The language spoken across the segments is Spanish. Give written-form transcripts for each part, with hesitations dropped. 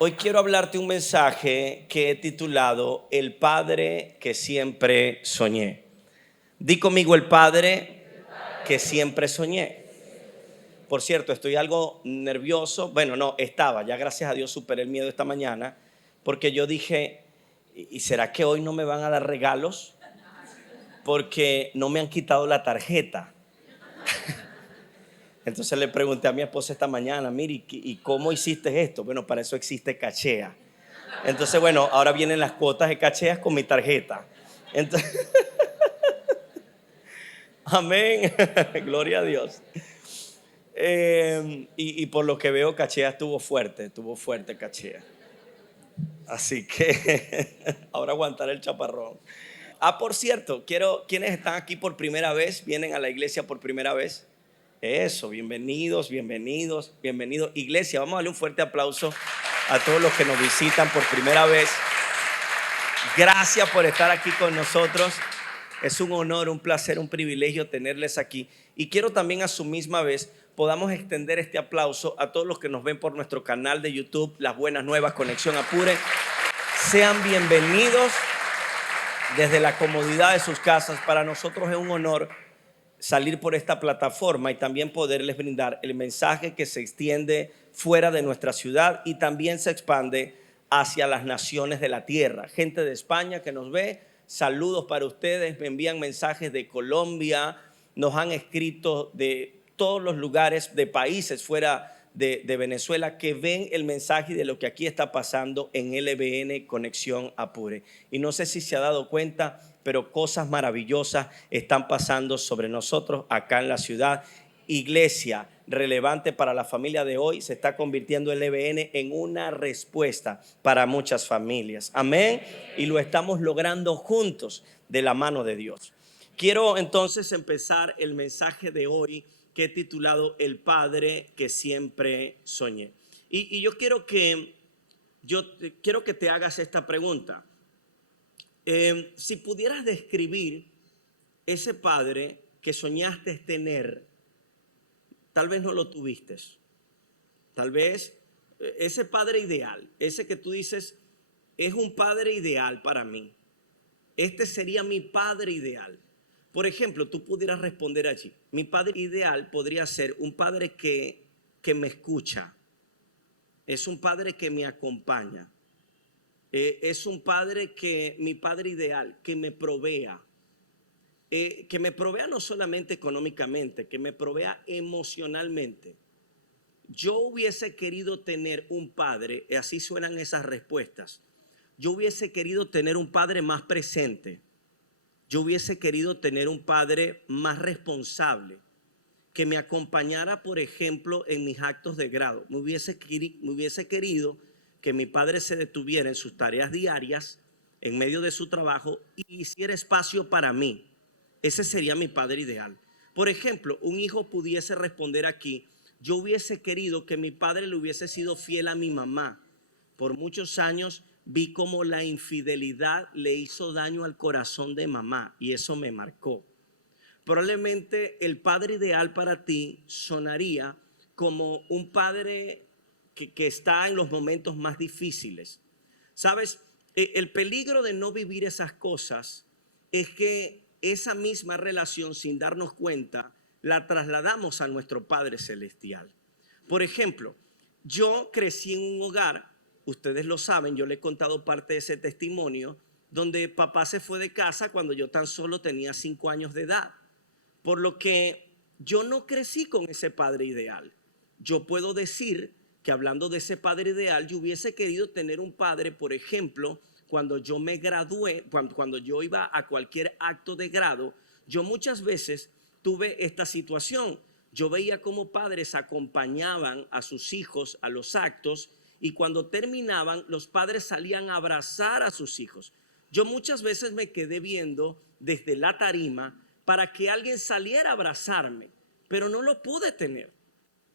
Hoy quiero hablarte un mensaje que he titulado El Padre que siempre soñé. Di conmigo el Padre que siempre soñé. Por cierto, estoy algo nervioso. Bueno, no, estaba. Ya gracias a Dios superé el miedo esta mañana. Porque yo dije, ¿y será que hoy no me van a dar regalos? Porque no me han quitado la tarjeta. Entonces le pregunté a mi esposa esta mañana, mire, ¿y cómo hiciste esto? Bueno, para eso existe Cachea. Entonces, bueno, ahora vienen las cuotas de Cacheas con mi tarjeta. Entonces, amén. Gloria a Dios. Y por lo que veo, Cachea estuvo fuerte Cachea. Así que ahora aguantar el chaparrón. Por cierto, ¿quiénes están aquí por primera vez? ¿Vienen a la iglesia por primera vez? Eso, bienvenidos. Iglesia, vamos a darle un fuerte aplauso a todos los que nos visitan por primera vez. Gracias por estar aquí con nosotros. Es un honor, un placer, un privilegio tenerles aquí. Y quiero también a su misma vez podamos extender este aplauso a todos los que nos ven por nuestro canal de YouTube, Las Buenas Nuevas, Conexión Apure. Sean bienvenidos desde la comodidad de sus casas. Para nosotros es un honor salir por esta plataforma y también poderles brindar el mensaje que se extiende fuera de nuestra ciudad y también se expande hacia las naciones de la tierra. Gente de España que nos ve, saludos para ustedes, me envían mensajes de Colombia, nos han escrito de todos los lugares, de países fuera de Venezuela, que ven el mensaje de lo que aquí está pasando en LBN Conexión Apure. Y no sé si se ha dado cuenta, pero cosas maravillosas están pasando sobre nosotros acá en la ciudad. Iglesia relevante para la familia de hoy se está convirtiendo el LBN en una respuesta para muchas familias. Amén. Y lo estamos logrando juntos de la mano de Dios. Quiero entonces empezar el mensaje de hoy que he titulado El Padre que siempre soñé. Y yo quiero que te hagas esta pregunta. Si pudieras describir ese padre que soñaste tener, tal vez no lo tuviste. Tal vez ese padre ideal, ese que tú dices, es un padre ideal para mí. Este sería mi padre ideal. Por ejemplo, tú pudieras responder allí. Mi padre ideal podría ser un padre que me escucha. Es un padre que me acompaña. Es un padre mi padre ideal, que me provea. Que me provea no solamente económicamente, que me provea emocionalmente. Yo hubiese querido tener un padre, y así suenan esas respuestas. Yo hubiese querido tener un padre más presente. Yo hubiese querido tener un padre más responsable, que me acompañara, por ejemplo, en mis actos de grado. Me hubiese querido que mi padre se detuviera en sus tareas diarias, en medio de su trabajo, y hiciera espacio para mí. Ese sería mi padre ideal. Por ejemplo, un hijo pudiese responder aquí: yo hubiese querido que mi padre le hubiese sido fiel a mi mamá. Por muchos años vi cómo la infidelidad le hizo daño al corazón de mamá y eso me marcó. Probablemente el padre ideal para ti sonaría como un padre que está en los momentos más difíciles. ¿Sabes? El peligro de no vivir esas cosas es que esa misma relación, sin darnos cuenta, la trasladamos a nuestro Padre Celestial. Por ejemplo, yo crecí en un hogar, ustedes lo saben, yo le he contado parte de ese testimonio, donde papá se fue de casa cuando yo tan solo tenía 5 años de edad. Por lo que yo no crecí con ese padre ideal. Yo puedo decir que hablando de ese padre ideal, yo hubiese querido tener un padre, por ejemplo, cuando yo me gradué, cuando yo iba a cualquier acto de grado, yo muchas veces tuve esta situación. Yo veía cómo padres acompañaban a sus hijos a los actos y cuando terminaban, los padres salían a abrazar a sus hijos. Yo muchas veces me quedé viendo desde la tarima para que alguien saliera a abrazarme, pero no lo pude tener.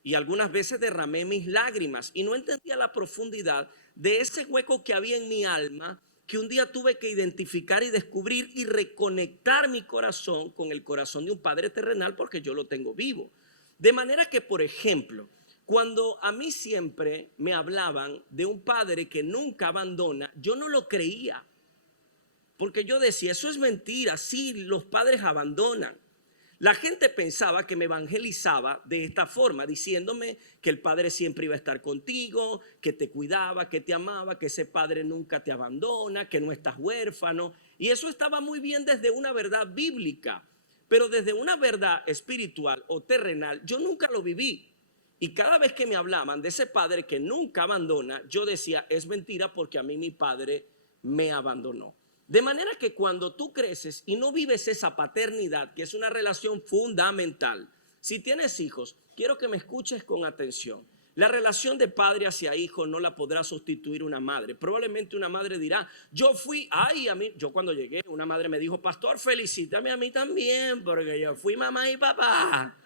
Y algunas veces derramé mis lágrimas y no entendía la profundidad de ese hueco que había en mi alma, que un día tuve que identificar y descubrir y reconectar mi corazón con el corazón de un padre terrenal, porque yo lo tengo vivo. De manera que, por ejemplo, Cuando a mí siempre me hablaban de un padre que nunca abandona, yo no lo creía. Porque yo decía, eso es mentira, sí, los padres abandonan. La gente pensaba que me evangelizaba de esta forma, diciéndome que el padre siempre iba a estar contigo, que te cuidaba, que te amaba, que ese padre nunca te abandona, que no estás huérfano. Y eso estaba muy bien desde una verdad bíblica, pero desde una verdad espiritual o terrenal, yo nunca lo viví. Y cada vez que me hablaban de ese padre que nunca abandona, yo decía, es mentira porque a mí mi padre me abandonó. De manera que cuando tú creces y no vives esa paternidad, que es una relación fundamental, si tienes hijos, quiero que me escuches con atención. La relación de padre hacia hijo no la podrá sustituir una madre. Probablemente una madre dirá, yo cuando llegué, una madre me dijo, pastor, felicítame a mí también, porque yo fui mamá y papá.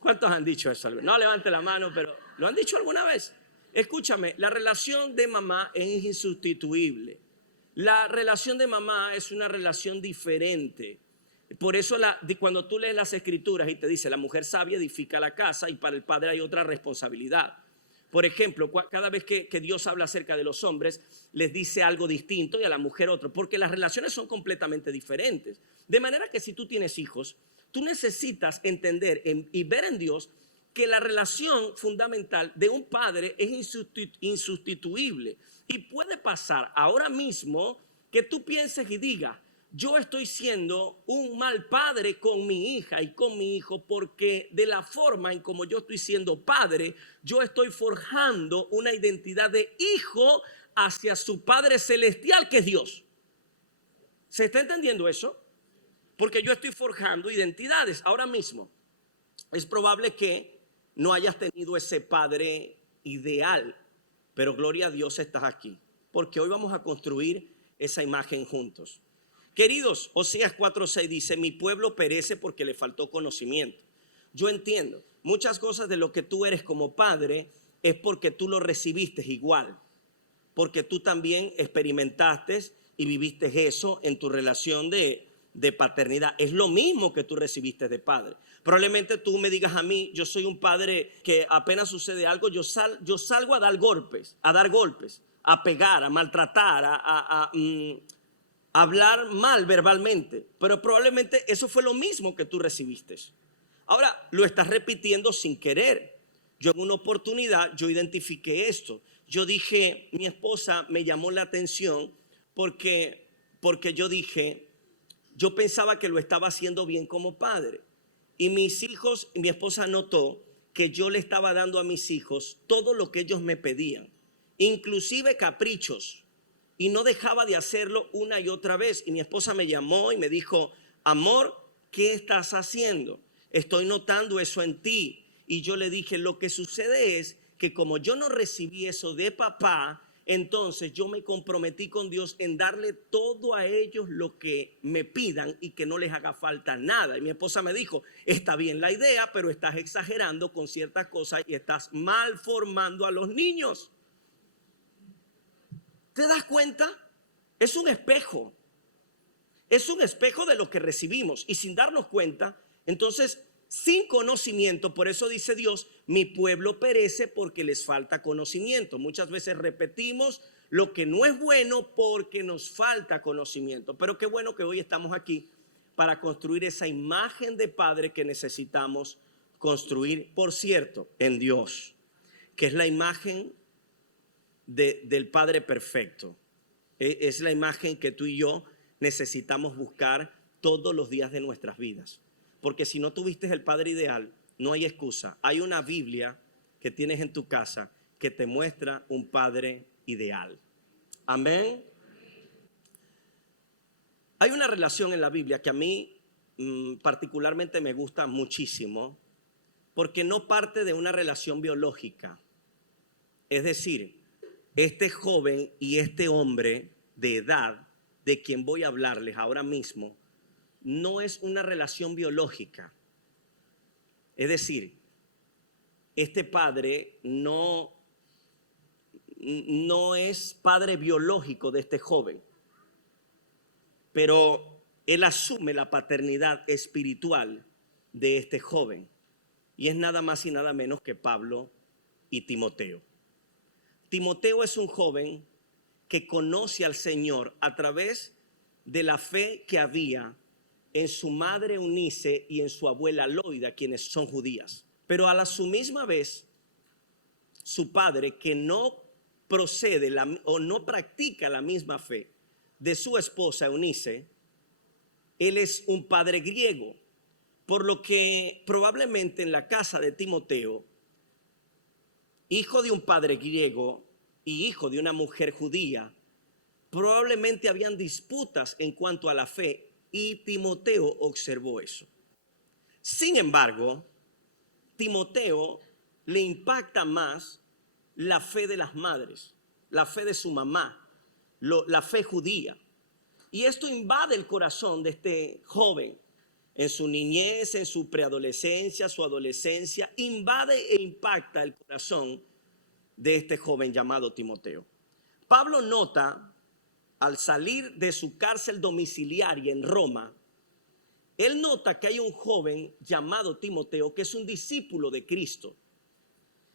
¿Cuántos han dicho eso? No levante la mano, pero ¿lo han dicho alguna vez? Escúchame, la relación de mamá es insustituible. La relación de mamá es una relación diferente. Por eso cuando tú lees las escrituras y te dice la mujer sabia edifica la casa y para el padre hay otra responsabilidad. Por ejemplo, cada vez que Dios habla acerca de los hombres, les dice algo distinto y a la mujer otro, porque las relaciones son completamente diferentes. De manera que si tú tienes hijos, tú necesitas entender y ver en Dios que la relación fundamental de un padre es insustituible. Y puede pasar ahora mismo que tú pienses y digas, yo estoy siendo un mal padre con mi hija y con mi hijo porque de la forma en como yo estoy siendo padre, yo estoy forjando una identidad de hijo hacia su Padre Celestial que es Dios. ¿Se está entendiendo eso? Porque yo estoy forjando identidades ahora mismo. Es probable que no hayas tenido ese padre ideal, pero gloria a Dios estás aquí, porque hoy vamos a construir esa imagen juntos. Queridos, Oseas 4:6 dice, mi pueblo perece porque le faltó conocimiento. Yo entiendo, muchas cosas de lo que tú eres como padre es porque tú lo recibiste igual, porque tú también experimentaste y viviste eso en tu relación de paternidad. Es lo mismo que tú recibiste de padre. Probablemente tú me digas a mí, yo soy un padre que apenas sucede algo, yo salgo a dar golpes, a pegar, a maltratar, a hablar mal verbalmente. Pero probablemente eso fue lo mismo que tú recibiste. Ahora lo estás repitiendo sin querer. Yo en una oportunidad, yo identifiqué esto. Yo dije, mi esposa me llamó la atención porque yo dije, yo pensaba que lo estaba haciendo bien como padre. Y mis hijos, mi esposa notó que yo le estaba dando a mis hijos todo lo que ellos me pedían, inclusive caprichos. Y no dejaba de hacerlo una y otra vez. Y mi esposa me llamó y me dijo, amor, ¿qué estás haciendo? Estoy notando eso en ti. Y yo le dije, lo que sucede es que como yo no recibí eso de papá, entonces yo me comprometí con Dios en darle todo a ellos lo que me pidan y que no les haga falta nada. Y mi esposa me dijo, está bien la idea, pero estás exagerando con ciertas cosas y estás mal formando a los niños. ¿Te das cuenta? Es un espejo. Es un espejo de lo que recibimos y sin darnos cuenta, entonces sin conocimiento, por eso dice Dios, mi pueblo perece porque les falta conocimiento. Muchas veces repetimos lo que no es bueno porque nos falta conocimiento. Pero qué bueno que hoy estamos aquí para construir esa imagen de padre que necesitamos construir, por cierto, en Dios, que es la imagen del Padre perfecto. Es la imagen que tú y yo necesitamos buscar todos los días de nuestras vidas. Porque si no tuviste el padre ideal, no hay excusa. Hay una Biblia que tienes en tu casa que te muestra un padre ideal. Amén. Hay una relación en la Biblia que a mí particularmente me gusta muchísimo porque no parte de una relación biológica. Es decir, este joven y este hombre de edad de quien voy a hablarles ahora mismo no es una relación biológica. Es decir, este padre no es padre biológico de este joven, pero él asume la paternidad espiritual de este joven. y es nada más y nada menos que Pablo y Timoteo. Timoteo es un joven que conoce al Señor a través de la fe que había en su madre Eunice y en su abuela Loida, quienes son judías. Pero a la su misma vez, su padre, que no procede o no practica la misma fe de su esposa Eunice, él es un padre griego, por lo que probablemente en la casa de Timoteo, hijo de un padre griego y hijo de una mujer judía, probablemente habían disputas en cuanto a la fe, y Timoteo observó eso. Sin embargo, Timoteo le impacta más la fe de las madres, la fe de su mamá, la fe judía. Y esto invade el corazón de este joven en su niñez, en su preadolescencia, su adolescencia. Invade e impacta el corazón de este joven llamado Timoteo. Pablo nota, al salir de su cárcel domiciliaria en Roma, él nota que hay un joven llamado Timoteo que es un discípulo de Cristo.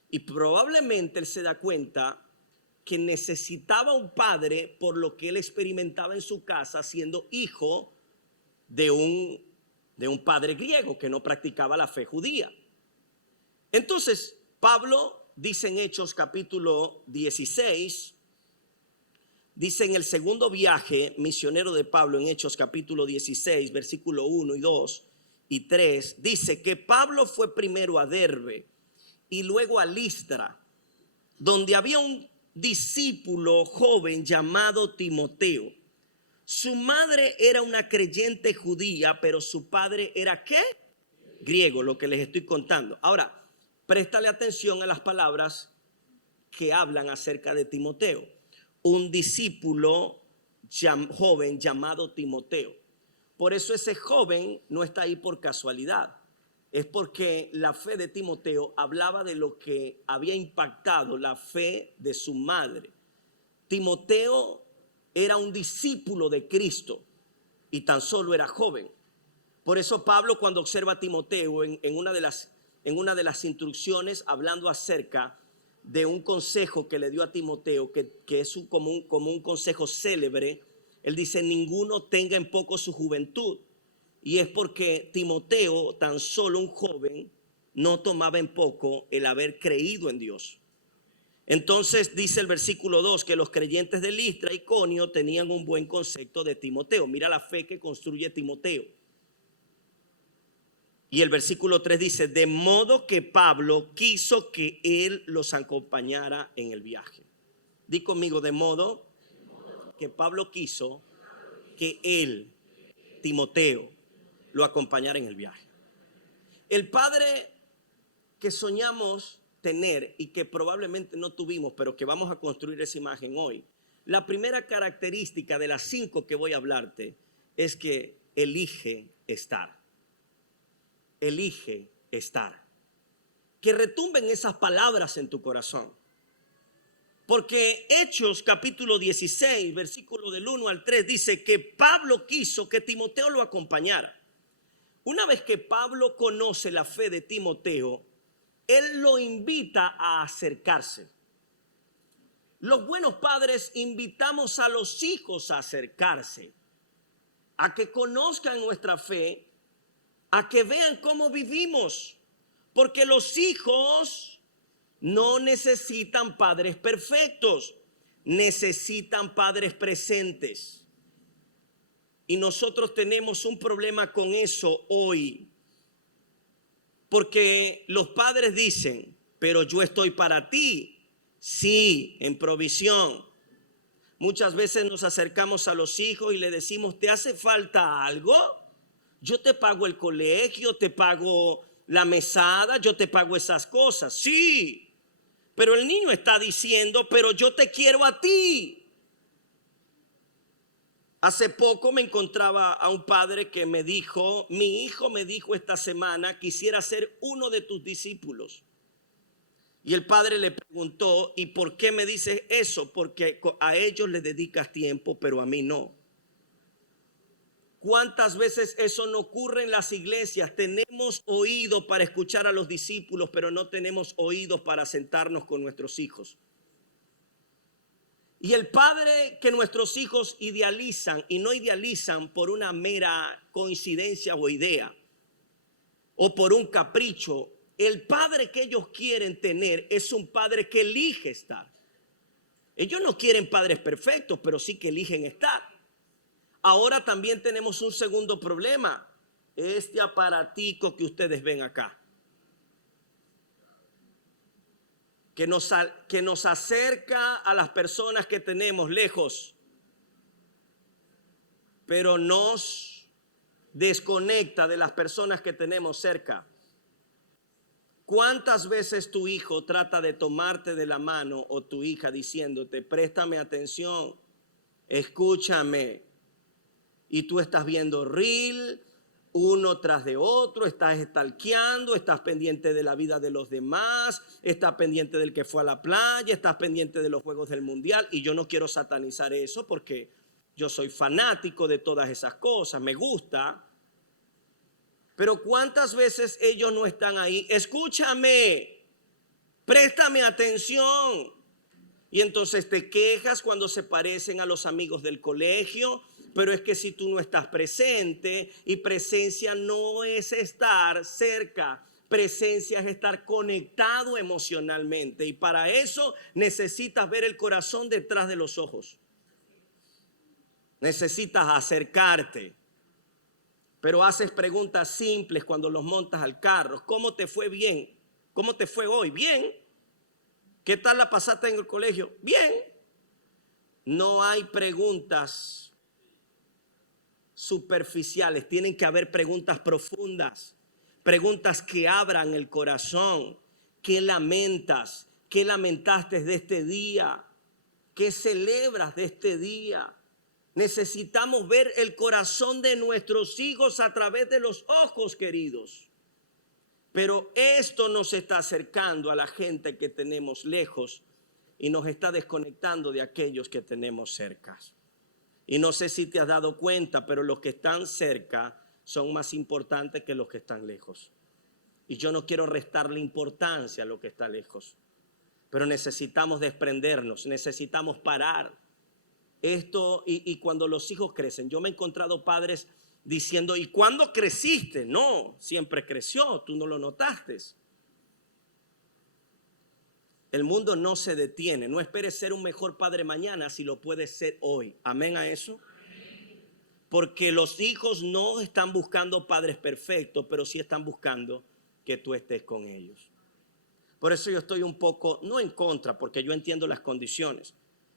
Y probablemente él se da cuenta que necesitaba un padre por lo que él experimentaba en su casa siendo hijo de un padre griego que no practicaba la fe judía. Entonces, Pablo dice en Hechos capítulo 16, dice en el segundo viaje misionero de Pablo en Hechos capítulo 16, versículo 1 y 2 y 3, dice que Pablo fue primero a Derbe y luego a Listra, donde había un discípulo joven llamado Timoteo. Su madre era una creyente judía, pero su padre era ¿qué? Griego, lo que les estoy contando. Ahora, préstale atención a las palabras que hablan acerca de Timoteo. Un discípulo joven llamado Timoteo. Por eso ese joven no está ahí por casualidad. Es porque la fe de Timoteo hablaba de lo que había impactado la fe de su madre. Timoteo era un discípulo de Cristo y tan solo era joven. Por eso Pablo, cuando observa a Timoteo en una de las instrucciones, hablando acerca de un consejo que le dio a Timoteo, que es como un consejo célebre, él dice: ninguno tenga en poco su juventud. Y es porque Timoteo, tan solo un joven, no tomaba en poco el haber creído en Dios. Entonces dice el versículo 2 que los creyentes de Listra y Iconio tenían un buen concepto de Timoteo. Mira la fe que construye Timoteo. Y el versículo 3 dice: de modo que Pablo quiso que él los acompañara en el viaje. Di conmigo: de modo que Pablo quiso que él, Timoteo, lo acompañara en el viaje. El padre que soñamos tener y que probablemente no tuvimos, pero que vamos a construir esa imagen hoy. La primera característica de las 5 que voy a hablarte es que elige estar. Elige estar. Que retumben esas palabras en tu corazón. Porque Hechos capítulo 16, versículo del 1 al 3 dice que Pablo quiso que Timoteo lo acompañara. Una vez que Pablo conoce la fe de Timoteo, él lo invita a acercarse. Los buenos padres invitamos a los hijos a acercarse, a que conozcan nuestra fe, a que vean cómo vivimos, porque los hijos no necesitan padres perfectos, necesitan padres presentes. Y nosotros tenemos un problema con eso hoy, porque los padres dicen: pero yo estoy para ti, sí, en provisión. Muchas veces nos acercamos a los hijos y le decimos: ¿te hace falta algo? Yo te pago el colegio, te pago la mesada, yo te pago esas cosas. Sí, pero el niño está diciendo: pero yo te quiero a ti. Hace poco me encontraba a un padre que me dijo: mi hijo me dijo esta semana, quisiera ser uno de tus discípulos. Y el padre le preguntó: ¿y por qué me dices eso? Porque a ellos les dedicas tiempo, pero a mí no. ¿Cuántas veces eso no ocurre en las iglesias? Tenemos oído para escuchar a los discípulos, pero no tenemos oídos para sentarnos con nuestros hijos. Y el padre que nuestros hijos idealizan, y no idealizan por una mera coincidencia o idea, o por un capricho, el padre que ellos quieren tener es un padre que elige estar. Ellos no quieren padres perfectos, pero sí que eligen estar. Ahora también tenemos un segundo problema. Este aparatico que ustedes ven acá, que nos acerca a las personas que tenemos lejos, pero nos desconecta de las personas que tenemos cerca. ¿Cuántas veces tu hijo trata de tomarte de la mano o tu hija diciéndote, préstame atención, escúchame? Y tú estás viendo reel uno tras de otro, estás stalkeando, estás pendiente de la vida de los demás, estás pendiente del que fue a la playa, estás pendiente de los juegos del mundial. Y yo no quiero satanizar eso porque yo soy fanático de todas esas cosas, me gusta. Pero ¿cuántas veces ellos no están ahí? Escúchame, préstame atención. Y entonces te quejas cuando se parecen a los amigos del colegio. Pero es que si tú no estás presente, y presencia no es estar cerca, presencia es estar conectado emocionalmente. Y para eso necesitas ver el corazón detrás de los ojos. Necesitas acercarte. Pero haces preguntas simples cuando los montas al carro. ¿Cómo te fue bien? ¿Cómo te fue hoy? Bien. ¿Qué tal la pasaste en el colegio? Bien. No hay preguntas superficiales, tienen que haber preguntas profundas, preguntas que abran el corazón. ¿Qué lamentas? ¿Qué lamentaste de este día? ¿Qué celebras de este día? Necesitamos ver el corazón de nuestros hijos a través de los ojos, queridos. Pero esto nos está acercando a la gente que tenemos lejos y nos está desconectando de aquellos que tenemos cerca. Y no sé si te has dado cuenta, pero los que están cerca son más importantes que los que están lejos. Y yo no quiero restarle importancia a lo que está lejos. Pero necesitamos desprendernos, necesitamos parar. Esto, y cuando los hijos crecen, yo me he encontrado padres diciendo, ¿y cuándo creciste? No, siempre creció, tú no lo notaste. El mundo no se detiene. No esperes ser un mejor padre mañana si lo puedes ser hoy. Amén a eso. Porque los hijos no están buscando padres perfectos, pero sí están buscando que tú estés con ellos. Por eso yo estoy un poco, no en contra, porque yo entiendo las condiciones,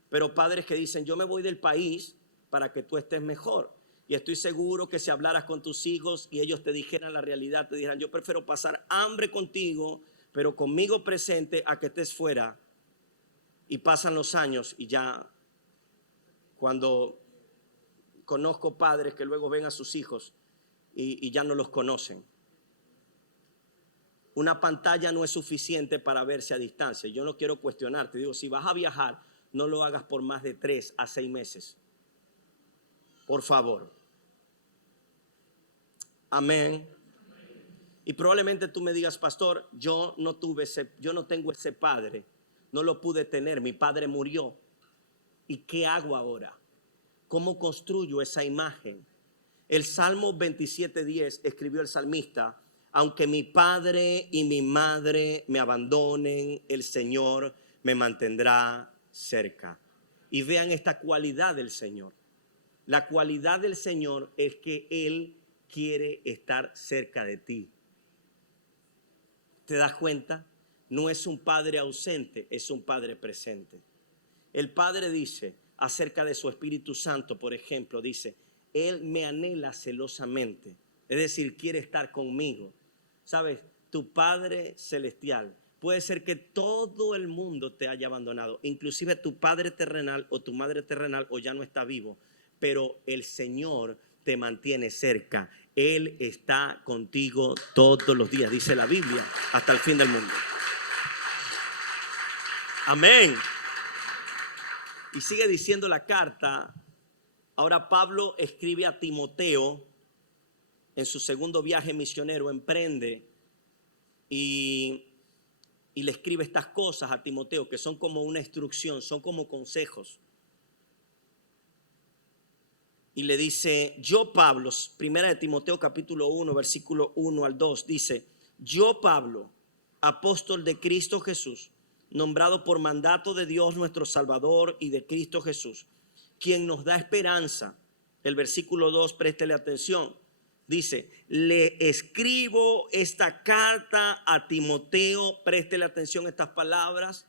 pero padres que dicen, yo me voy del país para que tú estés mejor. Y estoy seguro que si hablaras con tus hijos y ellos te dijeran la realidad, te dirán, yo prefiero pasar hambre contigo, pero conmigo presente, a que estés fuera. Y pasan los años y ya, cuando conozco padres que luego ven a sus hijos y ya no los conocen. Una pantalla no es suficiente para verse a distancia. Yo no quiero cuestionarte. Digo, si vas a viajar, no lo hagas por más de 3 a 6 meses. Por favor. Amén. Y probablemente tú me digas, pastor, yo no tengo ese padre. No lo pude tener. Mi padre murió. ¿Y qué hago ahora? ¿Cómo construyo esa imagen? El Salmo 27:10 escribió el salmista: aunque mi padre y mi madre me abandonen, el Señor me mantendrá cerca. Y vean esta cualidad del Señor. La cualidad del Señor es que Él quiere estar cerca de ti. ¿Te das cuenta? No es un padre ausente, es un padre presente. El Padre dice acerca de su Espíritu Santo, por ejemplo, dice, Él me anhela celosamente. Es decir, quiere estar conmigo. ¿Sabes? Tu Padre Celestial, puede ser que todo el mundo te haya abandonado, inclusive tu padre terrenal o tu madre terrenal, o ya no está vivo, pero el Señor te mantiene cerca. Él está contigo todos los días, dice la Biblia, hasta el fin del mundo. Amén. Y sigue diciendo la carta Ahora Pablo escribe a Timoteo en su segundo viaje misionero, emprende y le escribe estas cosas a Timoteo que son como una instrucción, son como consejos. Y le dice, yo Pablo, primera de Timoteo capítulo 1, versículo 1 al 2, dice, yo Pablo, apóstol de Cristo Jesús, nombrado por mandato de Dios nuestro Salvador y de Cristo Jesús, quien nos da esperanza. El versículo 2, préstele atención. Dice, le escribo esta carta a Timoteo, préstele atención a estas palabras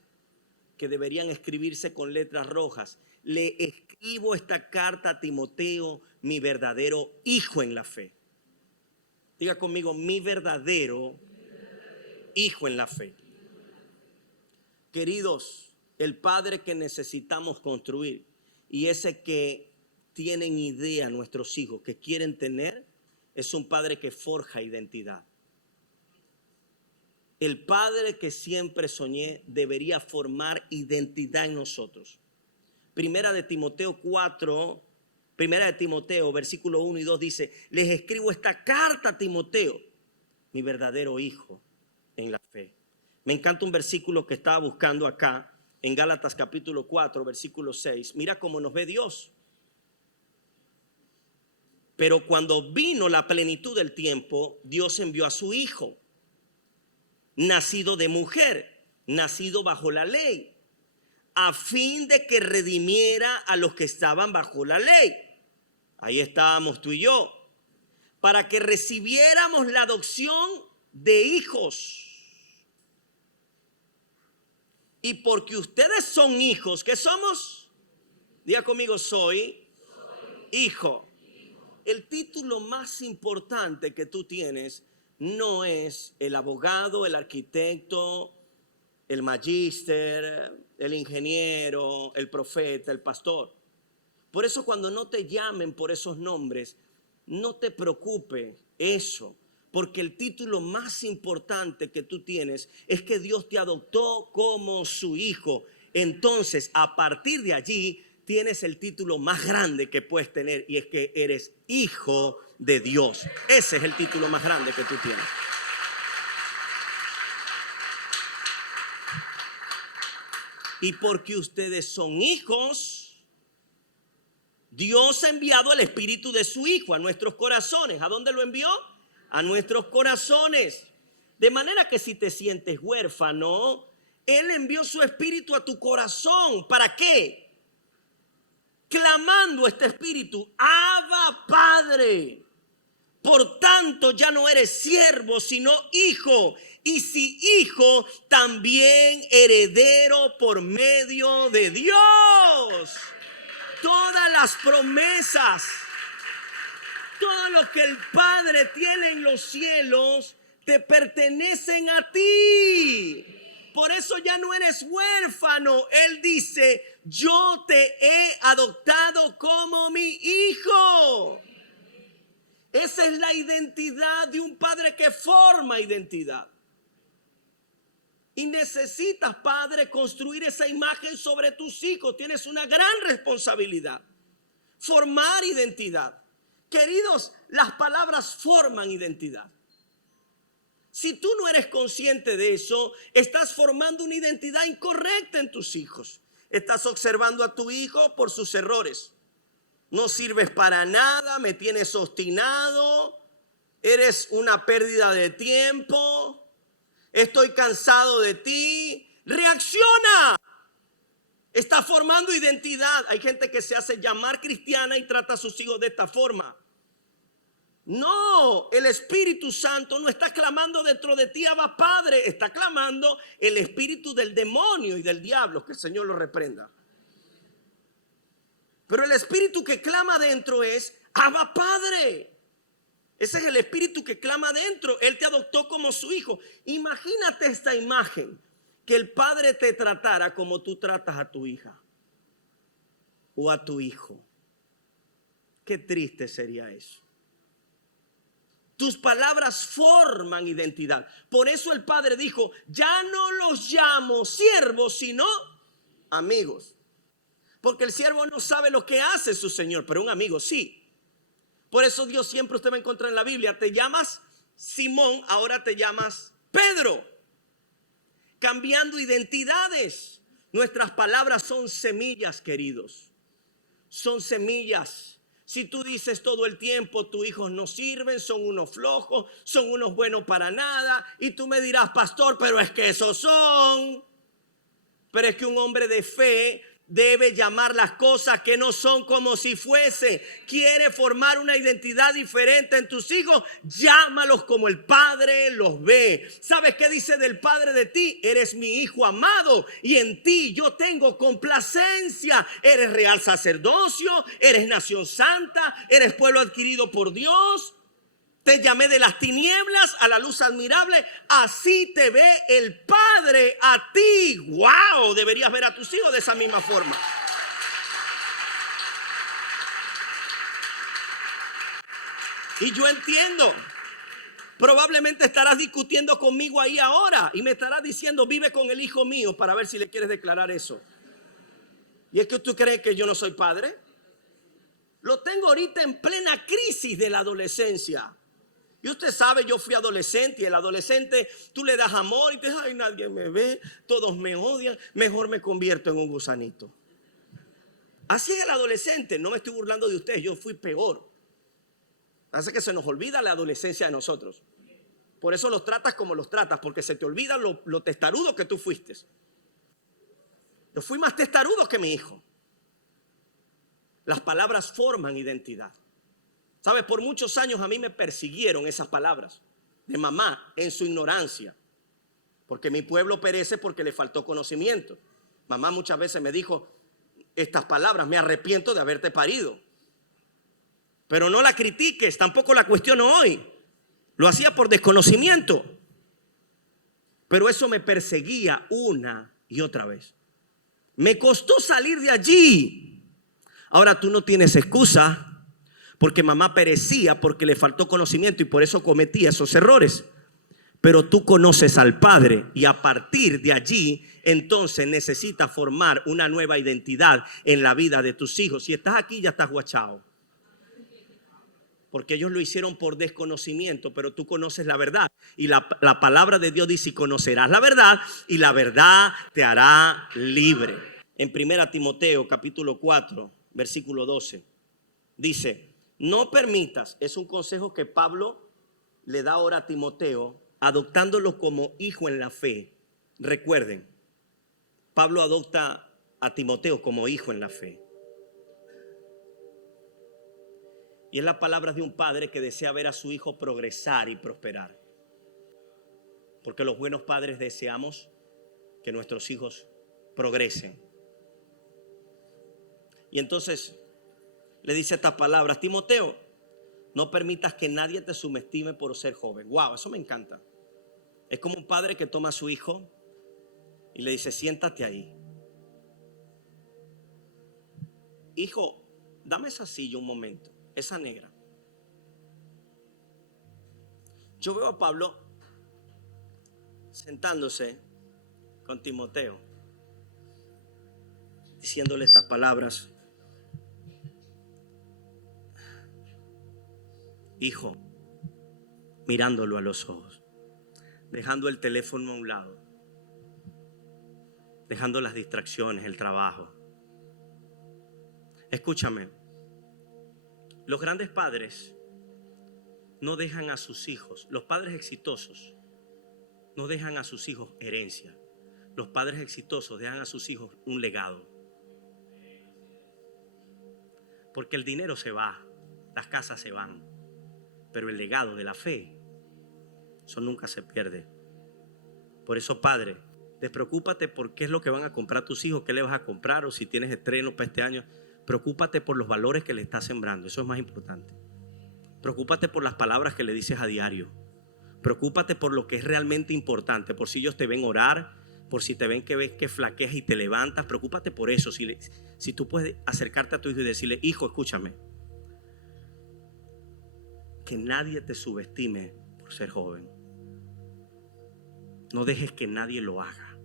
que deberían escribirse con letras rojas. Le escribo esta carta a Timoteo, mi verdadero hijo en la fe. Diga conmigo, mi verdadero hijo en la fe. Queridos, el padre que necesitamos construir y ese que tienen idea nuestros hijos que quieren tener, es un padre que forja identidad. El padre que siempre soñé debería formar identidad en nosotros. Primera de Timoteo versículo 1 y 2 dice, les escribo esta carta a Timoteo, mi verdadero hijo en la fe. Me encanta un versículo que estaba buscando acá en Gálatas capítulo 4, versículo 6. Mira cómo nos ve Dios. Pero cuando vino la plenitud del tiempo, Dios envió a su hijo, nacido de mujer, nacido bajo la ley, a fin de que redimiera a los que estaban bajo la ley. Ahí estábamos tú y yo, para que recibiéramos la adopción de hijos. Y porque ustedes son hijos, ¿qué somos? Diga conmigo, soy hijo. El título más importante que tú tienes no es el abogado, el arquitecto, el magíster, el ingeniero, el profeta, el pastor. Por eso cuando no te llamen por esos nombres, no te preocupe eso, porque el título más importante que tú tienes es que Dios te adoptó como su hijo. Entonces, a partir de allí, tienes el título más grande que puedes tener y es que eres hijo de Dios. Ese es el título más grande que tú tienes. Y porque ustedes son hijos, Dios ha enviado el espíritu de su hijo a nuestros corazones. ¿A dónde lo envió? A nuestros corazones. De manera que si te sientes huérfano, Él envió su espíritu a tu corazón. ¿Para qué? Clamando este espíritu, Abba Padre. Por tanto ya no eres siervo sino hijo, y si hijo, también heredero por medio de Dios. Todas las promesas, todo lo que el Padre tiene en los cielos te pertenecen a ti. Por eso ya no eres huérfano. Él dice, yo te he adoptado como mi hijo. Esa es la identidad de un padre que forma identidad. Y necesitas, padre, construir esa imagen sobre tus hijos. Tienes una gran responsabilidad. Formar identidad. Queridos, las palabras forman identidad. Si tú no eres consciente de eso, estás formando una identidad incorrecta en tus hijos. Estás observando a tu hijo por sus errores. No sirves para nada, me tienes obstinado, eres una pérdida de tiempo, estoy cansado de ti. Reacciona. Está formando identidad. Hay gente que se hace llamar cristiana y trata a sus hijos de esta forma. No, el Espíritu Santo no está clamando dentro de ti, Abba Padre. Está clamando el espíritu del demonio y del diablo. Que el Señor lo reprenda. Pero el espíritu que clama dentro es Abba Padre. Ese es el espíritu que clama dentro. Él te adoptó como su hijo. Imagínate esta imagen, que el padre te tratara como tú tratas a tu hija o a tu hijo. Qué triste sería eso. Tus palabras forman identidad. Por eso el padre dijo, ya no los llamo siervos, sino amigos. Porque el siervo no sabe lo que hace su señor, pero un amigo sí. Por eso Dios siempre usted va a encontrar en la Biblia, te llamas Simón, ahora te llamas Pedro. Cambiando identidades. Nuestras palabras son semillas, queridos. Son semillas. Si tú dices todo el tiempo, tus hijos no sirven, son unos flojos, son unos buenos para nada. Y tú me dirás, pastor, pero es que esos son. Pero es que un hombre de fe debe llamar las cosas que no son como si fuese. Quiere formar una identidad diferente en tus hijos, llámalos como el Padre los ve. ¿Sabes qué dice del Padre de ti? Eres mi hijo amado y en ti yo tengo complacencia. Eres real sacerdocio, eres nación santa, eres pueblo adquirido por Dios. Te llamé de las tinieblas a la luz admirable. Así te ve el Padre a ti. ¡Wow! Deberías ver a tus hijos de esa misma forma. Y yo entiendo. Probablemente estarás discutiendo conmigo ahí ahora. Y me estarás diciendo, vive con el hijo mío, para ver si le quieres declarar eso. ¿Y es que tú crees que yo no soy padre? Lo tengo ahorita en plena crisis de la adolescencia. Y usted sabe, yo fui adolescente y el adolescente tú le das amor y te dices, ay, nadie me ve, todos me odian, mejor me convierto en un gusanito. Así es el adolescente, no me estoy burlando de usted, yo fui peor. Hace que se nos olvida la adolescencia de nosotros. Por eso los tratas como los tratas, porque se te olvida lo testarudo que tú fuiste. Yo fui más testarudo que mi hijo. Las palabras forman identidad. ¿Sabes? Por muchos años a mí me persiguieron esas palabras de mamá en su ignorancia. Porque mi pueblo perece porque le faltó conocimiento. Mamá muchas veces me dijo estas palabras, me arrepiento de haberte parido. Pero no la critiques, tampoco la cuestiono hoy. Lo hacía por desconocimiento. Pero eso me perseguía una y otra vez. Me costó salir de allí. Ahora tú no tienes excusa. Porque mamá perecía porque le faltó conocimiento y por eso cometía esos errores. Pero tú conoces al Padre y a partir de allí entonces necesitas formar una nueva identidad en la vida de tus hijos. Si estás aquí ya estás guachado. Porque ellos lo hicieron por desconocimiento, pero tú conoces la verdad. Y la palabra de Dios dice, conocerás la verdad y la verdad te hará libre. En 1 Timoteo capítulo 4, versículo 12, dice, no permitas, es un consejo que Pablo le da ahora a Timoteo, adoptándolo como hijo en la fe. Recuerden, Pablo adopta a Timoteo como hijo en la fe. Y es la palabra de un padre que desea ver a su hijo progresar y prosperar. Porque los buenos padres deseamos que nuestros hijos progresen. Y entonces le dice estas palabras, Timoteo, no permitas que nadie te subestime por ser joven. Wow, eso me encanta. Es como un padre que toma a su hijo y le dice, siéntate ahí. Hijo, dame esa silla un momento, esa negra. Yo veo a Pablo sentándose con Timoteo, diciéndole estas palabras. Hijo, mirándolo a los ojos, dejando el teléfono a un lado, dejando las distracciones, el trabajo. Escúchame, los grandes padres no dejan a sus hijos, los padres exitosos no dejan a sus hijos herencia. Los padres exitosos dejan a sus hijos un legado. Porque el dinero se va, las casas se van, pero el legado de la fe, eso nunca se pierde. Por eso, padre, despreocúpate por qué es lo que van a comprar tus hijos, qué le vas a comprar, o si tienes estreno para este año. Preocúpate por los valores que le estás sembrando, eso es más importante. Preocúpate por las palabras que le dices a diario. Preocúpate por lo que es realmente importante, por si ellos te ven orar, por si te ven que ves que flaqueas y te levantas. Preocúpate por eso. Si tú puedes acercarte a tu hijo y decirle, hijo, escúchame, que nadie te subestime por ser joven. No dejes que nadie lo haga.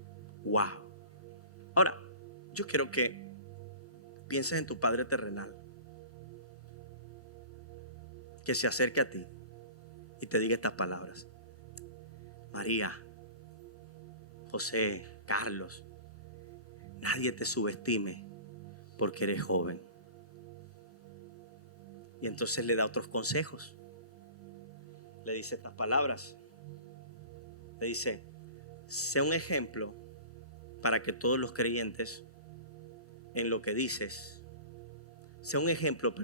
Wow. Ahora, yo quiero que pienses en tu Padre terrenal, que se acerque a ti y te diga estas palabras: María, José, Carlos, nadie te subestime porque eres joven. Y entonces le da otros consejos. Le dice estas palabras. Le dice: sé un ejemplo para que todos los creyentes en lo que dices, sea un ejemplo,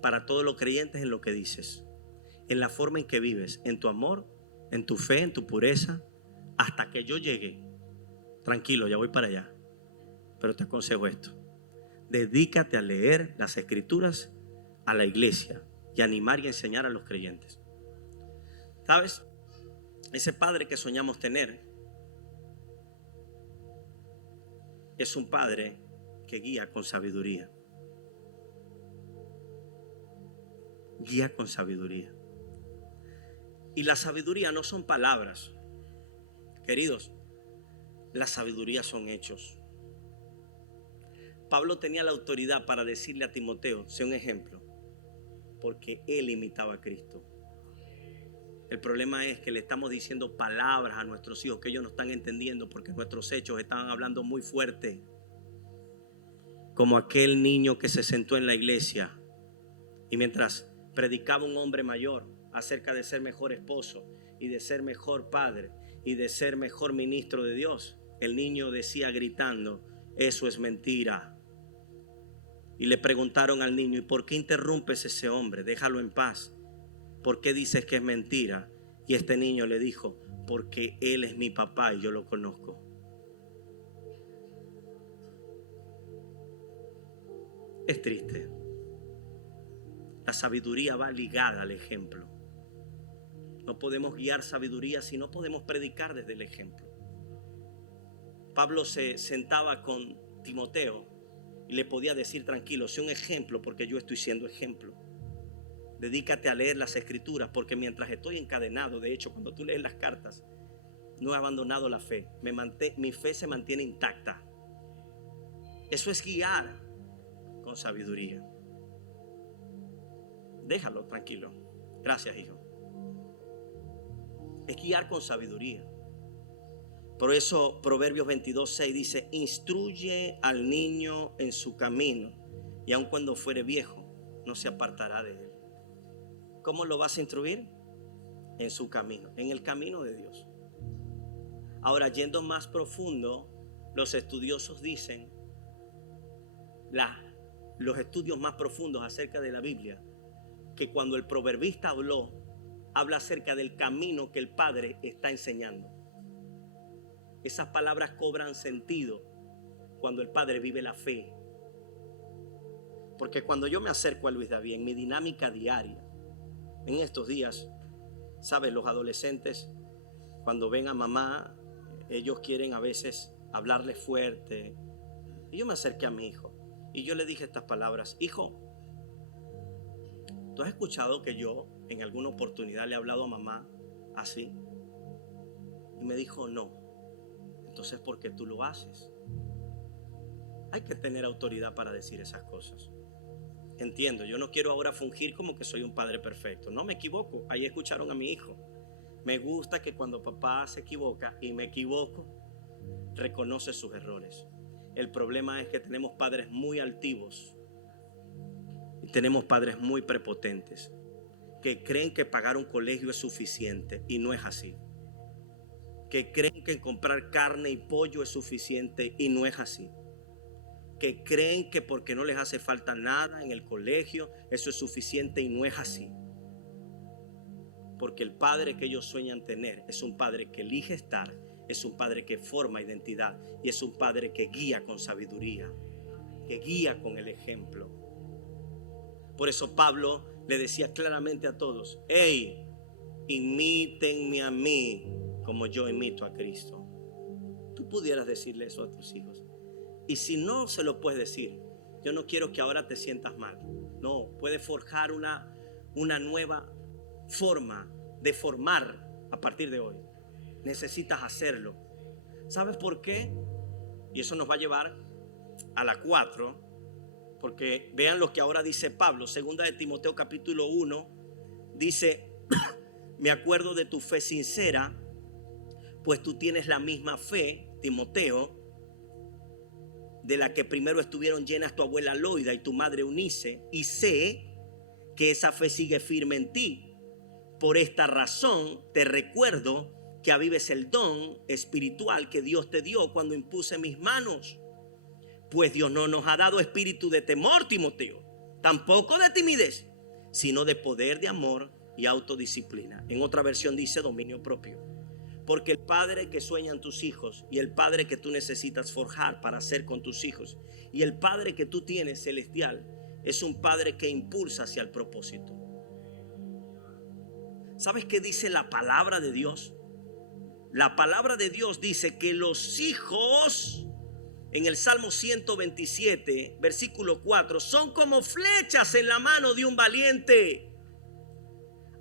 para todos los creyentes en lo que dices, en la forma en que vives, en tu amor, en tu fe, en tu pureza, hasta que yo llegue. Tranquilo, ya voy para allá, pero te aconsejo esto: dedícate a leer las escrituras a la iglesia y animar y enseñar a los creyentes. ¿Sabes? Ese padre que soñamos tener es un padre que guía con sabiduría. Guía con sabiduría. Y la sabiduría no son palabras, queridos. La sabiduría son hechos. Pablo tenía la autoridad para decirle a Timoteo: sé un ejemplo, porque él imitaba a Cristo. El problema es que le estamos diciendo palabras a nuestros hijos que ellos no están entendiendo, porque nuestros hechos están hablando muy fuerte. Como aquel niño que se sentó en la iglesia y mientras predicaba un hombre mayor acerca de ser mejor esposo y de ser mejor padre y de ser mejor ministro de Dios, el niño decía gritando: eso es mentira. Y le preguntaron al niño: ¿y por qué interrumpes a ese hombre? Déjalo en paz. ¿Por qué dices que es mentira? Y este niño le dijo: porque él es mi papá y yo lo conozco. Es triste. La sabiduría va ligada al ejemplo. No podemos guiar sabiduría si no podemos predicar desde el ejemplo. Pablo se sentaba con Timoteo y le podía decir: tranquilo, sé un ejemplo porque yo estoy siendo ejemplo. Dedícate a leer las escrituras, porque mientras estoy encadenado, de hecho, cuando tú lees las cartas, no he abandonado la fe. Mi fe se mantiene intacta. Eso es guiar con sabiduría. Déjalo tranquilo. Gracias, hijo. Es guiar con sabiduría. Por eso Proverbios 22:6 dice: instruye al niño en su camino, y aun cuando fuere viejo, no se apartará de él. ¿Cómo lo vas a instruir? En su camino, en el camino de Dios. Ahora, yendo más profundo, los estudiosos dicen, los estudios más profundos acerca de la Biblia, que cuando el proverbista habla acerca del camino que el Padre está enseñando. Esas palabras cobran sentido cuando el Padre vive la fe. Porque cuando yo me acerco a Luis David en mi dinámica diaria, en estos días, ¿sabes? Los adolescentes, cuando ven a mamá, ellos quieren a veces hablarle fuerte. Y yo me acerqué a mi hijo y yo le dije estas palabras: hijo, ¿tú has escuchado que yo en alguna oportunidad le he hablado a mamá así? Y me dijo: no. Entonces, ¿por qué tú lo haces? Hay que tener autoridad para decir esas cosas. Entiendo, yo no quiero ahora fungir como que soy un padre perfecto. No me equivoco. Ahí escucharon a mi hijo. Me gusta que cuando papá se equivoca y me equivoco, reconoce sus errores. El problema es que tenemos padres muy altivos y tenemos padres muy prepotentes que creen que pagar un colegio es suficiente y no es así. Que creen que comprar carne y pollo es suficiente y no es así. Que creen que porque no les hace falta nada en el colegio, eso es suficiente y no es así. Porque el padre que ellos sueñan tener es un padre que elige estar, es un padre que forma identidad y es un padre que guía con sabiduría, que guía con el ejemplo. Por eso Pablo le decía claramente a todos: hey, imítenme a mí como yo imito a Cristo. Tú pudieras decirle eso a tus hijos. Y si no se lo puedes decir, yo no quiero que ahora te sientas mal. No, puedes forjar una nueva forma de formar a partir de hoy. Necesitas hacerlo. ¿Sabes por qué? Y eso nos va a llevar a la 4. porque vean lo que ahora dice Pablo. Segunda de Timoteo capítulo 1 dice: me acuerdo de tu fe sincera, pues tú tienes la misma fe, Timoteo, de la que primero estuvieron llenas tu abuela Loida y tu madre Eunice, y sé que esa fe sigue firme en ti. Por esta razón te recuerdo que avives el don espiritual que Dios te dio cuando impuse mis manos. Pues Dios no nos ha dado espíritu de temor, Timoteo, tampoco de timidez, sino de poder, de amor y autodisciplina. En otra versión dice dominio propio. Porque el padre que sueñan tus hijos y el padre que tú necesitas forjar para hacer con tus hijos y el padre que tú tienes celestial es un padre que impulsa hacia el propósito. ¿Sabes qué dice la palabra de Dios? La palabra de Dios dice que los hijos, en el Salmo 127, versículo 4, son como flechas en la mano de un valiente.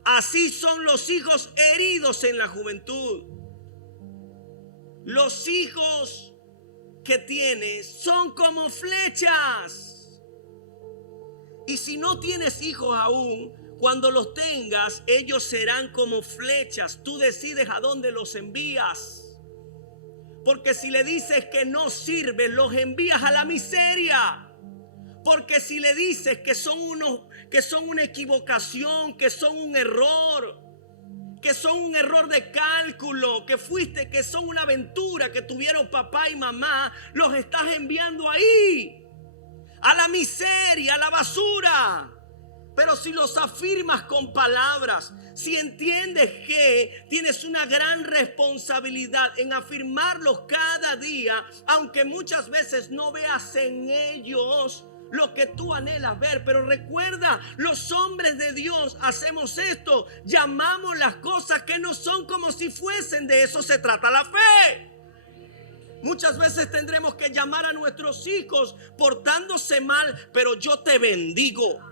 Así son los hijos heridos en la juventud. Los hijos que tienes son como flechas. Y si no tienes hijos aún, cuando los tengas, ellos serán como flechas. Tú decides a dónde los envías. Porque si le dices que no sirven, los envías a la miseria. Porque si le dices que son una equivocación, que son un error, que son un error de cálculo, que son una aventura que tuvieron papá y mamá, los estás enviando ahí, a la miseria, a la basura. Pero si los afirmas con palabras, si entiendes que tienes una gran responsabilidad en afirmarlos cada día, aunque muchas veces no veas en ellos lo que tú anhelas ver. Pero recuerda, los hombres de Dios hacemos esto: llamamos las cosas que no son como si fuesen. De eso se trata la fe. Muchas veces tendremos que llamar a nuestros hijos portándose mal, pero yo te bendigo.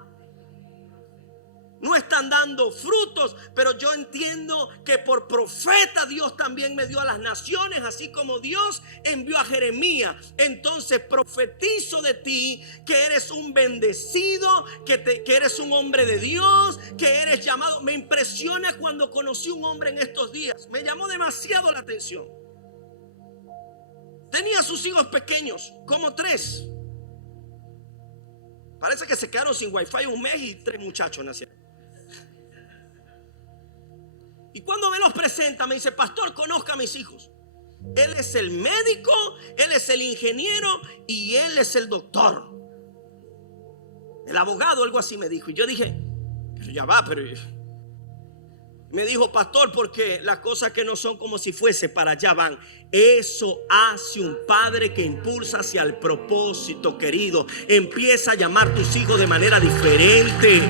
No están dando frutos, pero yo entiendo que por profeta Dios también me dio a las naciones, así como Dios envió a Jeremías. Entonces profetizo de ti que eres un bendecido, que eres un hombre de Dios, que eres llamado. Me impresiona cuando conocí un hombre en estos días. Me llamó demasiado la atención. Tenía sus hijos pequeños, como 3. Parece que se quedaron sin wifi un mes y 3 muchachos nacieron. Y cuando me los presenta, me dice: pastor, conozca a mis hijos. Él es el médico, él es el ingeniero y él es el doctor, el abogado, algo así me dijo. Y yo dije: pero ya va, pero... Me dijo: pastor, porque las cosas que no son como si fuese, para allá van. Eso hace un padre que impulsa hacia el propósito, querido. Empieza a llamar a tus hijos de manera diferente.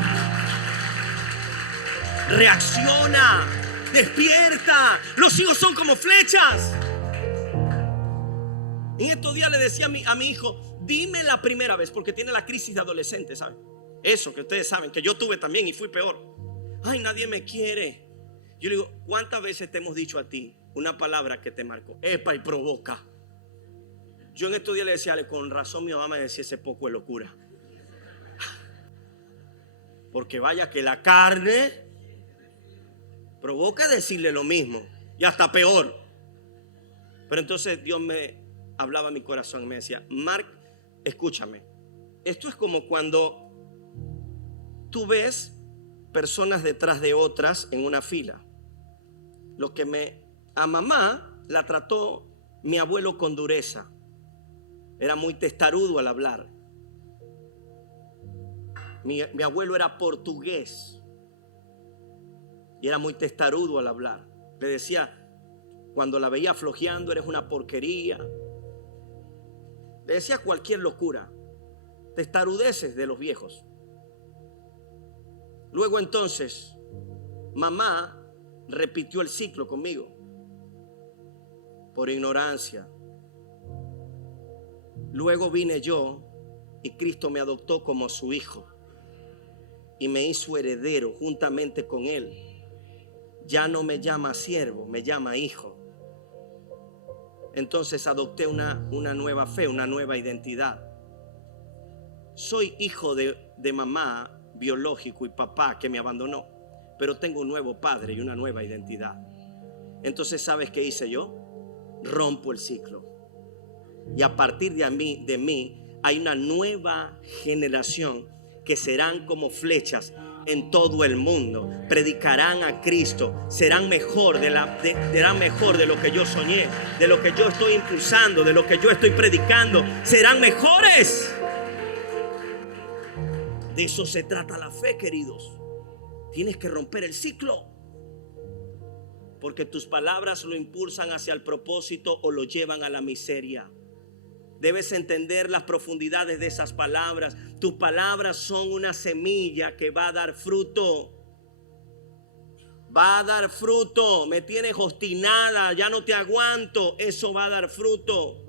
Reacciona, despierta. Los hijos son como flechas. En estos días le decía a mi hijo: dime la primera vez, porque tiene la crisis de adolescente, ¿saben? Eso que ustedes saben, que yo tuve también y fui peor. Ay, nadie me quiere. Yo le digo: ¿cuántas veces te hemos dicho a ti una palabra que te marcó? Epa, y provoca. Yo en estos días le decía: con razón mi mamá me decía ese poco de locura. Porque vaya que la carne provoca decirle lo mismo y hasta peor. Pero entonces Dios me hablaba a mi corazón y me decía: Mark, escúchame. Esto es como cuando tú ves personas detrás de otras en una fila. Lo que a mamá la trató mi abuelo con dureza. Era muy testarudo al hablar. Mi abuelo era portugués y era muy testarudo al hablar. Le decía, cuando la veía flojeando: eres una porquería. Le decía cualquier locura. Testarudeces de los viejos. Luego entonces mamá repitió el ciclo conmigo por ignorancia. Luego vine yo y Cristo me adoptó como su hijo y me hizo heredero juntamente con él. Ya no me llama siervo, me llama hijo. Entonces adopté una nueva fe, una nueva identidad. soy hijo de mamá biológico y papá que me abandonó, pero tengo un nuevo padre y una nueva identidad. Entonces, ¿sabes qué hice yo? Rompo el ciclo. Y a partir de mí hay una nueva generación que serán como flechas en todo el mundo. Predicarán a Cristo. Serán mejor de lo que yo soñé, de lo que yo estoy impulsando, de lo que yo estoy predicando. Serán mejores. De eso se trata la fe, queridos. Tienes que romper el ciclo, porque tus palabras lo impulsan hacia el propósito o lo llevan a la miseria. Debes entender las profundidades de esas palabras. Tus palabras son una semilla que va a dar fruto. Va a dar fruto. Me tienes obstinada, ya no te aguanto. Eso va a dar fruto.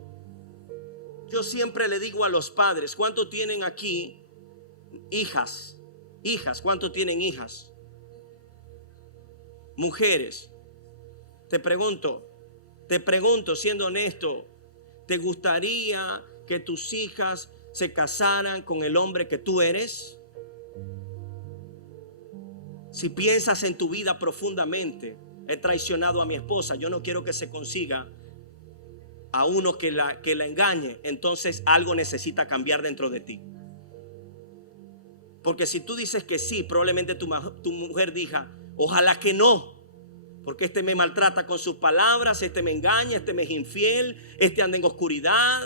Yo siempre le digo a los padres, ¿cuántos tienen aquí hijas? Hijas, ¿cuántos tienen hijas? Mujeres. Te pregunto, siendo honesto, ¿te gustaría que tus hijas se casaran con el hombre que tú eres? Si piensas en tu vida profundamente, he traicionado a mi esposa, yo no quiero que se consiga a uno que la engañe, entonces algo necesita cambiar dentro de ti. Porque si tú dices que sí, probablemente tu mujer diga, ojalá que no. Porque este me maltrata con sus palabras, este me engaña, este me es infiel, este anda en oscuridad.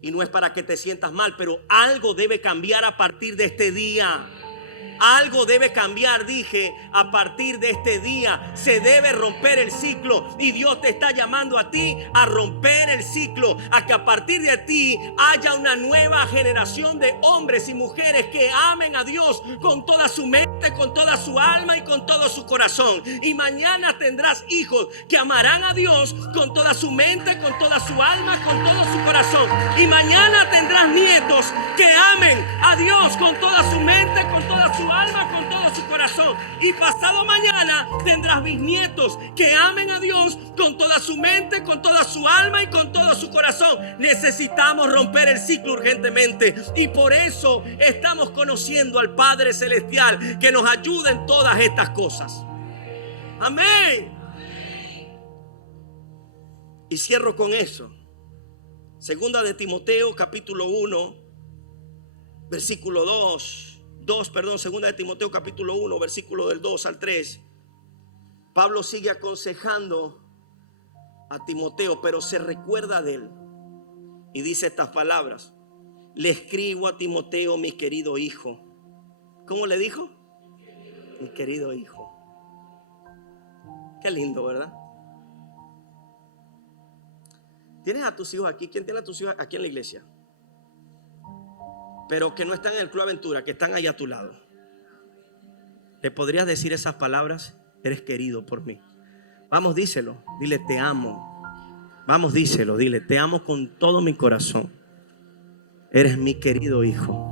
Y no es para que te sientas mal, pero algo debe cambiar a partir de este día. Algo debe cambiar, dije, a partir de este día. Se debe romper el ciclo. Y Dios te está llamando a ti a romper el ciclo. A que a partir de ti haya una nueva generación de hombres y mujeres que amen a Dios con toda su mente, con toda su alma y con todo su corazón. Y mañana tendrás hijos que amarán a Dios con toda su mente, con toda su alma, con todo su corazón. Y mañana tendrás nietos que amen a Dios con toda su mente, con toda su alma, con todo su corazón. Y pasado mañana tendrás bisnietos que amen a Dios con toda su mente, con toda su alma y con todo su corazón. Necesitamos romper el ciclo urgentemente, y por eso estamos conociendo al Padre Celestial que nos ayuda en todas estas cosas. Amén. Y cierro con eso. Segunda de Timoteo capítulo 1 versículo 2, segunda de Timoteo capítulo 1 versículo del 2 al 3. Pablo sigue aconsejando a Timoteo, pero se recuerda de él y dice estas palabras: le escribo a Timoteo, mi querido hijo. ¿Cómo le dijo? Mi querido hijo. Qué lindo, ¿verdad? ¿Tienes a tus hijos aquí? ¿Quién tiene a tus hijos aquí en la iglesia? Pero que no están en el Club Aventura, que están ahí a tu lado. ¿Le podrías decir esas palabras? Eres querido por mí. Vamos, díselo. Dile, te amo. Vamos, díselo. Dile, te amo con todo mi corazón. Eres mi querido hijo.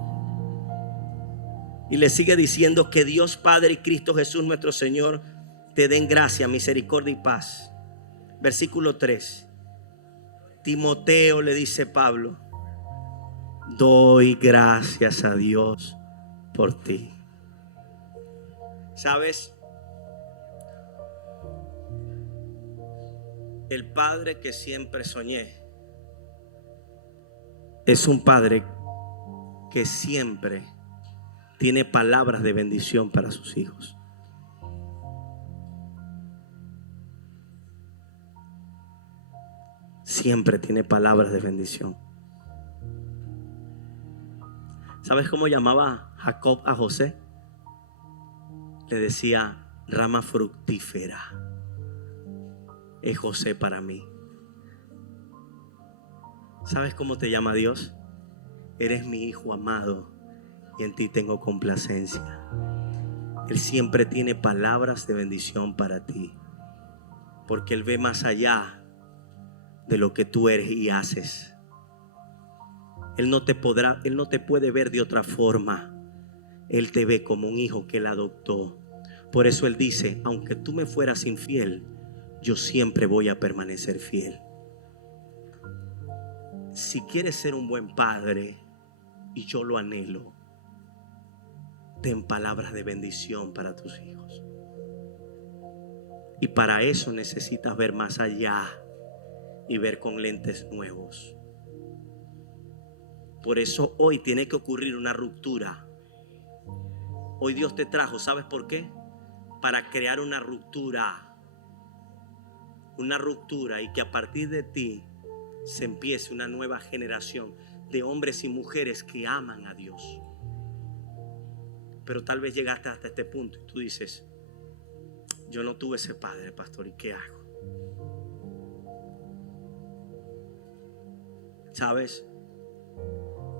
Y le sigue diciendo que Dios Padre y Cristo Jesús nuestro Señor te den gracia, misericordia y paz. Versículo 3. Timoteo, le dice Pablo, doy gracias a Dios por ti. ¿Sabes? El padre que siempre soñé es un padre que siempre tiene palabras de bendición para sus hijos. Siempre tiene palabras de bendición. ¿Sabes cómo llamaba Jacob a José? Le decía, rama fructífera es José para mí. ¿Sabes cómo te llama Dios? Eres mi hijo amado y en ti tengo complacencia. Él siempre tiene palabras de bendición para ti, porque Él ve más allá de lo que tú eres y haces. Él no te puede ver de otra forma. Él te ve como un hijo que Él adoptó. Por eso Él dice, aunque tú me fueras infiel, yo siempre voy a permanecer fiel. Si quieres ser un buen padre, y yo lo anhelo. Ten palabras de bendición para tus hijos. Y para eso necesitas ver más allá y ver con lentes nuevos. Por eso hoy tiene que ocurrir una ruptura. Hoy Dios te trajo, ¿sabes por qué? Para crear una ruptura. Una ruptura, y que a partir de ti se empiece una nueva generación de hombres y mujeres que aman a Dios. Pero tal vez llegaste hasta este punto y tú dices: yo no tuve ese padre, pastor, ¿y qué hago? ¿Sabes?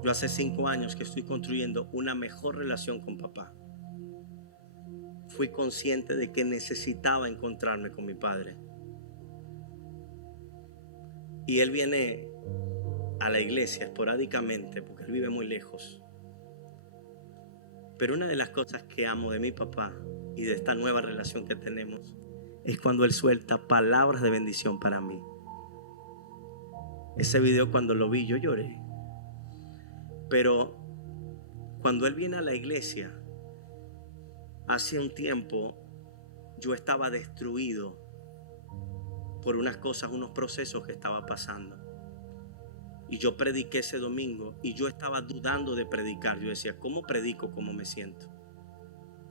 Yo hace 5 años que estoy construyendo una mejor relación con papá. Fui consciente de que necesitaba encontrarme con mi padre. Y él viene a la iglesia esporádicamente porque él vive muy lejos. Pero una de las cosas que amo de mi papá y de esta nueva relación que tenemos es cuando él suelta palabras de bendición para mí. Ese video, cuando lo vi, yo lloré. Pero cuando él viene a la iglesia, hace un tiempo yo estaba destruido por unas cosas, unos procesos que estaba pasando. Y yo prediqué ese domingo y yo estaba dudando de predicar. Yo decía: ¿cómo predico? ¿Cómo me siento?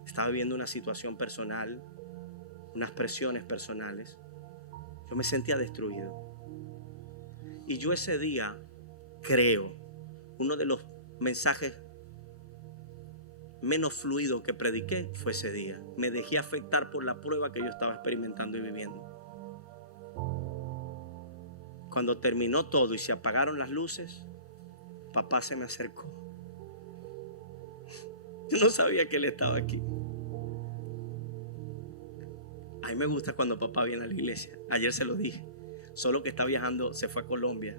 Estaba viviendo una situación personal, unas presiones personales. Yo me sentía destruido. Y yo ese día, creo, uno de los mensajes menos fluidos que prediqué fue ese día. Me dejé afectar por la prueba que yo estaba experimentando y viviendo. Cuando terminó todo y se apagaron las luces, papá se me acercó. Yo no sabía que él estaba aquí. A mí me gusta cuando papá viene a la iglesia. Ayer se lo dije. Solo que está viajando, se fue a Colombia.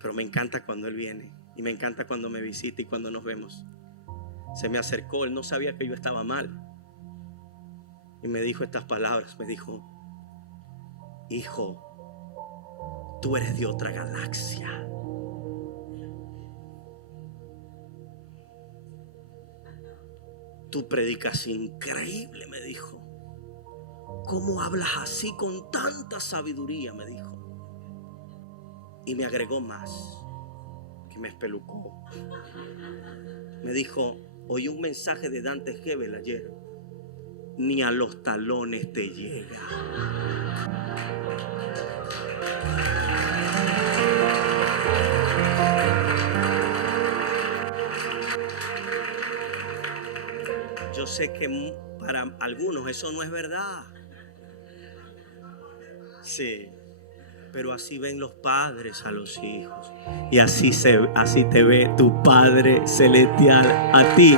Pero me encanta cuando él viene. Y me encanta cuando me visita y cuando nos vemos. Se me acercó, él no sabía que yo estaba mal. Y me dijo estas palabras. Me dijo: hijo, tú eres de otra galaxia. Tú predicas increíble, me dijo. ¿Cómo hablas así con tanta sabiduría? Me dijo. Y me agregó más, que me espelucó. Me dijo: oí un mensaje de Dante Gebel ayer. Ni a los talones te llega. Yo sé que para algunos eso no es verdad. Sí, pero así ven los padres a los hijos. Y así te ve tu Padre Celestial a ti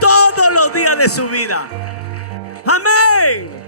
todos los días de su vida. Amén.